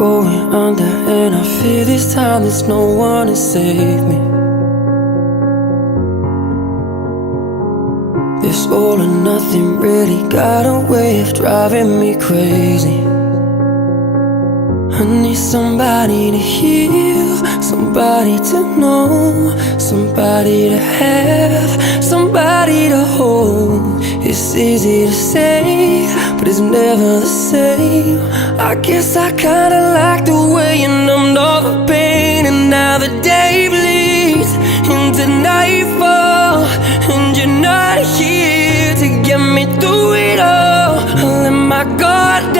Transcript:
going under, and I fear this time there's no one to save me. This all or nothing really got a way of driving me crazy. I need somebody to heal, somebody to know, somebody to have, somebody to hold. It's easy to say, but it's never the same. I guess I kinda like the way you numbed all the pain, and now the day bleeds into nightfall, and you're not here to get me through it all. I let my guard down,